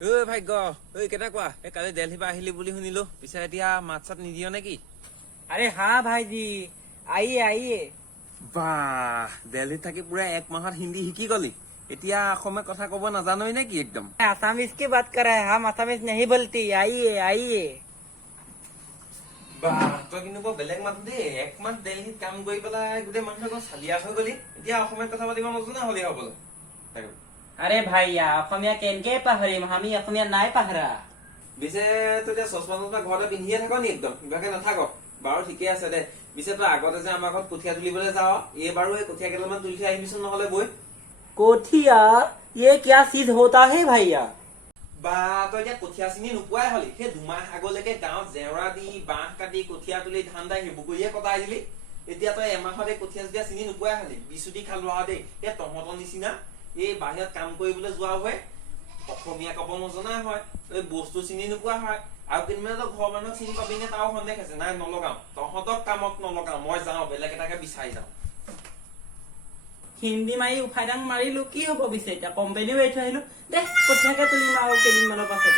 ভাগ্য কেনেকুৱা কালি দিল্লীৰ পৰা আহিলি বুলি শুনিলো পিছে এতিয়া মাত চাত নিদিয় নেকি अरे हाँ भाई जी आइए आइए বাহ দিল্লীত থাকি পুৰা এক মাহত হিন্দী শিকি গলি এতিয়া অসমীয়া কথা কব নাজানই নেকি একদম असमीज की बात कर रहे हैं हम असमीज नहीं बोलती आइए आइए বাহ তই কিন্তু বৰ বেলেগ মানুহ দেই এক মাহ দিল্লীত কাম কৰি পেলাই গোটেই মানুহটো চালিয়া হৈ গলি এতিয়া অসমীয়াত কথা পাতিব নজনা হলি হবলৈ अरे भैया असमिया केनके पाहरिम हामी असमिया नाय पाहरा পিছে তই এতিয়া চচমা চচমা ঘৰতে পিন্ধিয়ে থাক নি একদম কিবাকে নাথাক বাৰু ঠিকে আছে দে পিছে তই আগতে যে আমাৰ ঘৰত কঠীয়া তুলিবলৈ যাও এইবাৰো এই কঠীয়া কেইটামান তুলি থৈ আহিবিচোন নহলে বৈ कोठिया ये क्या चीज होता है भैया বা তই এতিয়া কঠীয়া চিনি নোপোৱাই হলি সেই দুমাহ আগলৈকে গাঁৱত জেওৰা দি বাঁহ কাটি কঠীয়া তুলি ধান দাই সেইবোৰ কৰিয়ে কটাই দিলি এতিয়া তই এমাহত এই কঠীয়া যেতিয়া চিনি নোপোৱাই হলি বিচুতি খালোৱা দেই এই তহঁতৰ নিচিনা এই বাহিৰত কাম কৰিবলৈ যোৱা হয় অসমীয়া কব নজনা হয় এই বস্তু চিনি নোপোৱা হয় আৰু কেইদিনমানে ঘৰৰ মানুহক চিনি পাবি নে তাও সন্দেহ আছে নাই নলগাও তহঁতক কামত নলগাও মই যাওঁ বেলেগ এটাকে বিচাৰি যাওঁ हिंदी मारी उफाइडांग मारिलु की हबो बिसे এতিয়া কোম্পানীও এৰি থৈ আহিলো দে কঠিয়াকে তুলিম আৰু কেইদিনমানৰ পাছত